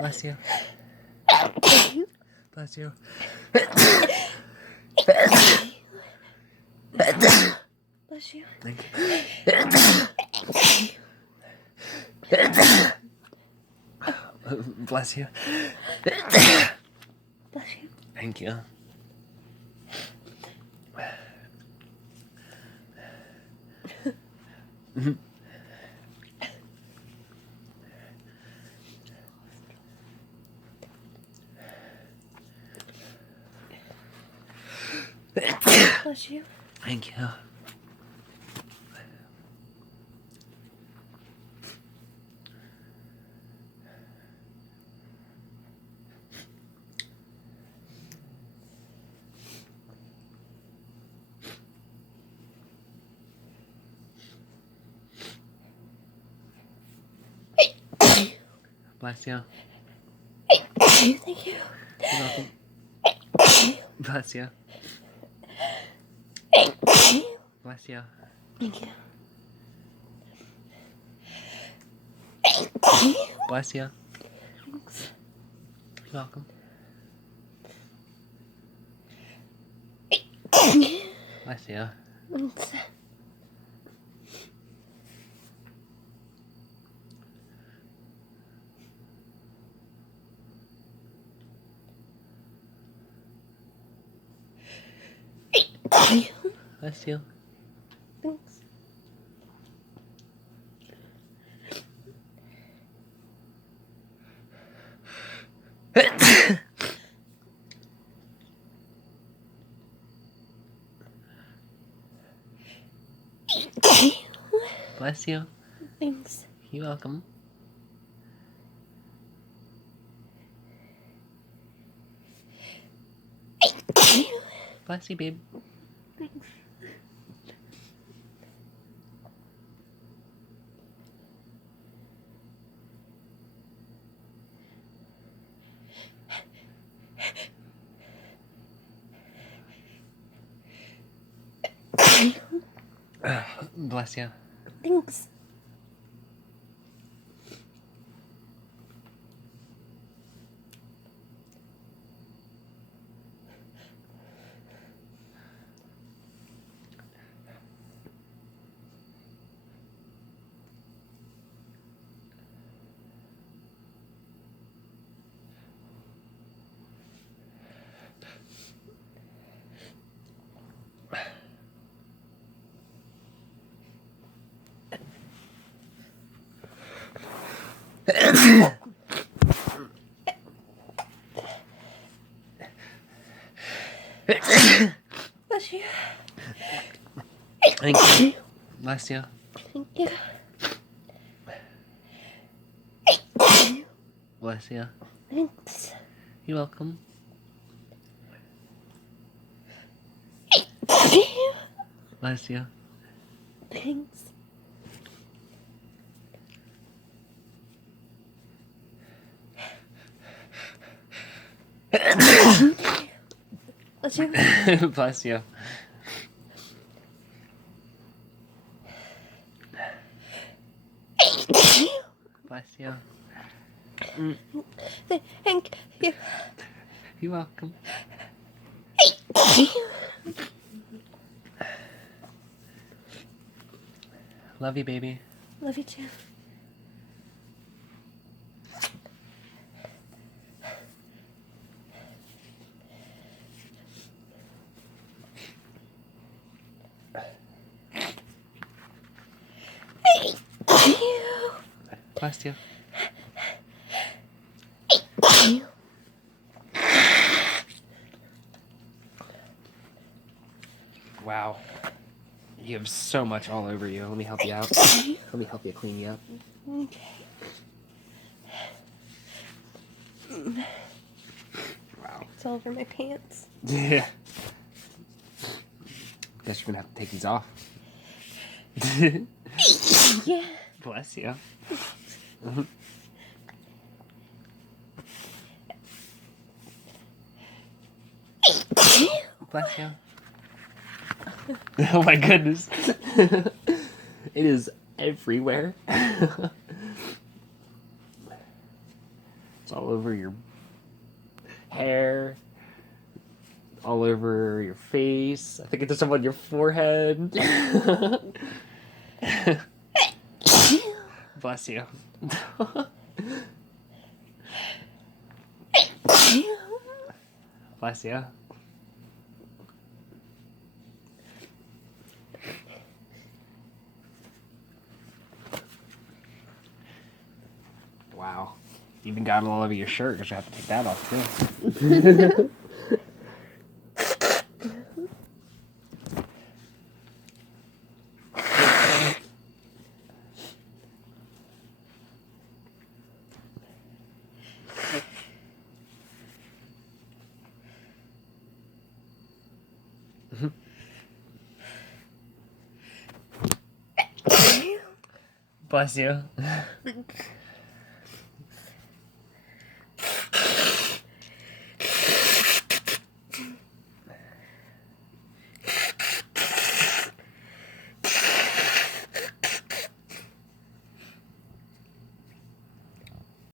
Bless you. Bless you. Bless you. Thank you. Bless you. Bless you. Thank you. Bless you. Thank you. Bless you. Thank you. You're welcome. Bless you. Bless you. Thank you. Bless you. Thanks. You're welcome. Bless you. Thanks. Bless you. Thanks. Bless you. Thanks. You're welcome. Bless you, babe. Thanks. Bless you. Thanks. Bless you. Thank you. Bless you. Thank you. Bless you. Thanks. You're welcome. Bless you. Thanks. Bless you. Bless you. Bless you. Thank you. You're welcome. Love you, baby. Love you too. Bless you. Wow. You have so much all over you. Let me help you out. Let me help you clean you up. Okay. Wow. It's all over my pants. Yeah. Guess you're gonna have to take these off. Yeah. Bless you. Bless you. Oh my goodness. It is everywhere. It's all over your hair, all over your face. I think it's some on your forehead. Bless you. Bless you. Wow. You even got it all over your shirt because you have to take that off too. Bless you.